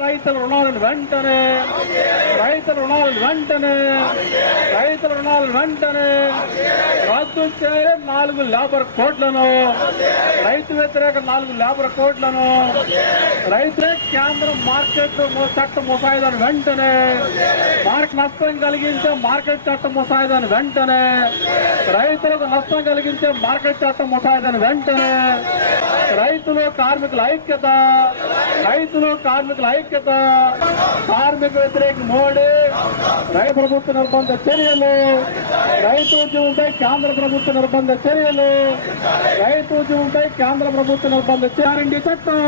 రైతుల రుణాలను వెంటనే రైతుల రుణాలను వెంటనే రైతుల రుణాలను వెంటనే రద్దు చేయ నాలుగు లేబర్ కోట్లను రైతు వ్యతిరేక నాలుగు లేబర్ కోట్లను రైతులే కేంద్రం మార్కెట్ చట్ట ముసాయిదాను వెంటనే మార్కెట్ నష్టం కలిగించే మార్కెట్ చట్ట ముసాయిదాను వెంటనే రైతులకు నష్టం కలిగించే మార్కెట్ చట్ట ముసాయిదాను వెంటనే రైతులు కార్మికుల ఐక్యత రైతులు కార్మికుల ఐక్యత కార్మిక వ్యతిరేక మోడీ రైతు ప్రభుత్వ నిర్బంధ చర్యలు రైతు ఉద్యమంపై కేంద్ర ప్రభుత్వ నిర్బంధ చర్యలు రైతు ఉద్యమంపై కేంద్ర ప్రభుత్వ నిర్బంధ గ్యారంటీ చట్టం.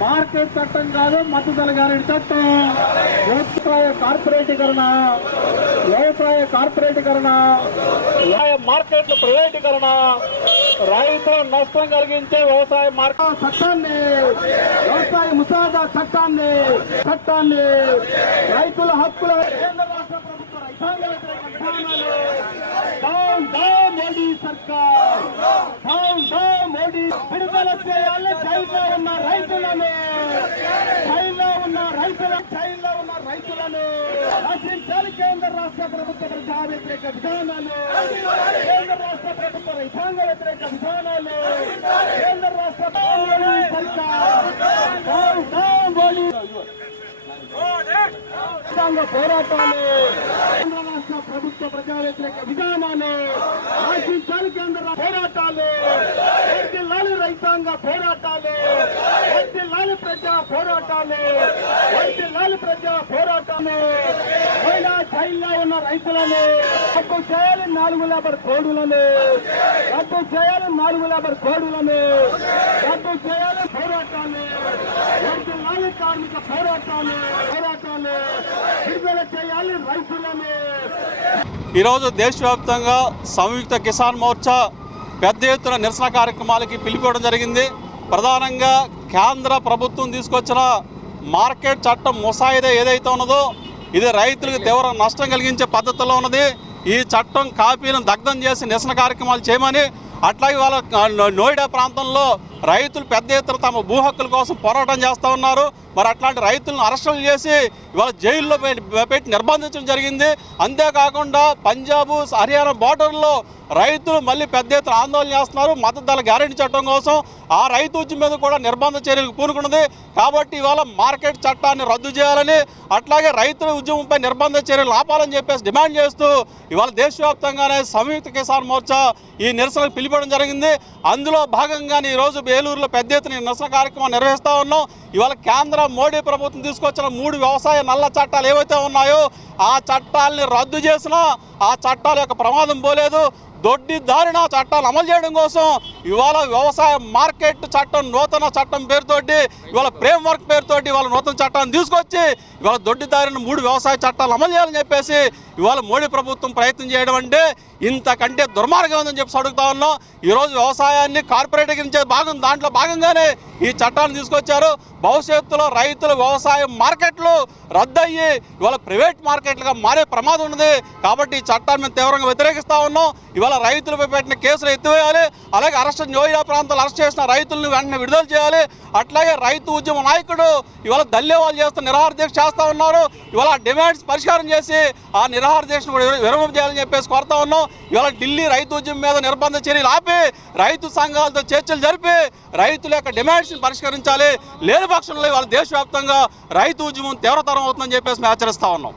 మార్కెట్ చట్టం కాదు మద్దతుల గ్యారంటీ చట్టం. వ్యవసాయ కార్పొరేటీకరణ వ్యవసాయ కార్పొరేటీకరణ వ్యవసాయ మార్కెట్ల ప్రైవేటీకరణ రైతుల నష్టం కలిగించే వ్యవసాయ మార్గం. చట్టాన్ని వ్యవసాయ ముసాదా చట్టాన్ని చట్టాన్ని రైతుల హక్కుల కేంద్ర రాష్ట్ర ప్రభుత్వ రైతాంగ మోడీ సర్కార్. మోడీ విడుదల చేయాలని జైల్లో ఉన్న రైతులను రైతుల జైల్లో ఉన్న రైతులను రక్షించాలి కేంద్ర రాష్ట్ర ప్రభుత్వ ప్రజా వ్యతిరేక విధానాలు కేంద్ర రాష్ట్ర ప్రభుత్వ రైతాంగ వ్యతిరేక విధానాలు కేంద్ర రాష్ట్ర మోడీ సర్కార్ పోరాటాలు కేంద్ర రాష్ట్ర ప్రభుత్వ ప్రజా వ్యతిరేక విధానాలు రక్షించాలి కేంద్ర వర్ధిల్లాలి రైతాంగ పోరాటాలు లాలి ప్రజా పోరాటాలు. లాలి ప్రజా పోరాటాలు. మహిళా జైల్లో ఉన్న రైతులని. రద్దు చేయాలి నాలుగు లేబర్ కోడులని. రద్దు చేయాలి నాలుగు లేబర్ కోడులని. రద్దు చేయాలి పోరాటాలు. లాలి కార్మిక పోరాటాలు. పోరాటాలు. విడుదల చేయాలి రైతులని. ఈరోజు దేశవ్యాప్తంగా సంయుక్త కిసాన్ మోర్చా పెద్ద ఎత్తున నిరసన కార్యక్రమాలకి పిలిపివ్వడం జరిగింది. ప్రధానంగా కేంద్ర ప్రభుత్వం తీసుకొచ్చిన మార్కెట్ చట్టం ముసాయిదా ఏదైతే ఉన్నదో ఇది రైతులకు తీవ్ర నష్టం కలిగించే పద్ధతిలో ఉన్నది. ఈ చట్టం కాపీలను దగ్ధం చేసి నిరసన కార్యక్రమాలు చేయమని అట్లాగే వాళ్ళ నోయిడా ప్రాంతంలో రైతులు పెద్ద ఎత్తున తమ భూ హక్కుల కోసం పోరాటం చేస్తూ ఉన్నారు. మరి అట్లాంటి రైతులను అరెస్టులు చేసి ఇవాళ జైల్లో పెట్టి నిర్బంధించడం జరిగింది. అంతేకాకుండా పంజాబ్ హర్యానా బార్డర్లో రైతులు మళ్ళీ పెద్ద ఎత్తున ఆందోళన చేస్తున్నారు. మద్దతు ధర గ్యారెంటీ చట్టం కోసం ఆ రైతు ఉద్యమం మీద కూడా నిర్బంధ చర్యలు పూనుకున్నది. కాబట్టి ఇవాళ మార్కెట్ చట్టాన్ని రద్దు చేయాలని అట్లాగే రైతుల ఉద్యమంపై నిర్బంధ చర్యలు ఆపాలని చెప్పేసి డిమాండ్ చేస్తూ ఇవాళ దేశవ్యాప్తంగానే సంయుక్త కిసాన్ మోర్చా ఈ నిరసనకు పిలిపడం జరిగింది. అందులో భాగంగానే ఈరోజు ఏలూరులో పెద్ద ఎత్తున నిరసన కార్యక్రమం నిర్వహిస్తూ ఉన్నాం. ఇవాళ కేంద్ర మోడీ ప్రభుత్వం తీసుకొచ్చిన మూడు వ్యవసాయ నల్ల చట్టాలు ఏవైతే ఉన్నాయో ఆ చట్టాలని రద్దు చేసినా ఆ చట్టాల యొక్క ప్రమాదం పోలేదు. దొడ్డి దారిన చట్టాలు అమలు చేయడం కోసం ఇవాళ వ్యవసాయ మార్కెట్ చట్టం నూతన చట్టం పేరుతోటి ఇవాళ ఫ్రేమ్ వర్క్ పేరుతోటి ఇవాళ నూతన చట్టాన్ని తీసుకొచ్చి ఇవాళ దొడ్డి దారిన మూడు వ్యవసాయ చట్టాలు అమలు చేయాలని చెప్పేసి ఇవాళ మోడీ ప్రభుత్వం ప్రయత్నం చేయడం అంటే ఇంతకంటే దుర్మార్గం ఉందని చెప్పి అడుగుతా ఉన్నాం. ఈరోజు వ్యవసాయాన్ని కార్పొరేటీకరించే భాగం దాంట్లో భాగంగానే ఈ చట్టాన్ని తీసుకొచ్చారు. భవిష్యత్తులో రైతులు వ్యవసాయ మార్కెట్లు రద్దయ్యి ఇవాళ ప్రైవేట్ మార్కెట్లుగా మారే ప్రమాదం ఉన్నది. కాబట్టి ఈ చట్టాన్ని మేము తీవ్రంగా వ్యతిరేకిస్తా ఉన్నాం. ఇవాళ రైతులపై పెట్టిన కేసులు ఎత్తివేయాలి అలాగే అరెస్ట్ నోయిడా ప్రాంతాలు అరెస్ట్ చేసిన రైతులను వెంటనే విడుదల చేయాలి. అట్లాగే రైతు ఉద్యమ నాయకుడు ఇవాళ దల్లేవాళ్ళు చేస్తున్న నిరాహార దీక్ష చేస్తూ ఉన్నారు. ఇవాళ డిమాండ్స్ పరిష్కారం చేసి ఆ నిరాహార దీక్షను కూడా విరమణ చేయాలని చెప్పేసి కోరుతా ఉన్నాం. ఇవాళ ఢిల్లీ రైతు ఉద్యమం మీద నిర్బంధ చర్యలు ఆపి రైతు సంఘాలతో చర్చలు జరిపి రైతుల యొక్క డిమాండ్స్ని పరిష్కరించాలి. లేని పక్షంలో ఇవాళ దేశవ్యాప్తంగా రైతు ఉద్యమం తీవ్రతరం అవుతుందని చెప్పేసి మేము హెచ్చరిస్తా ఉన్నాం.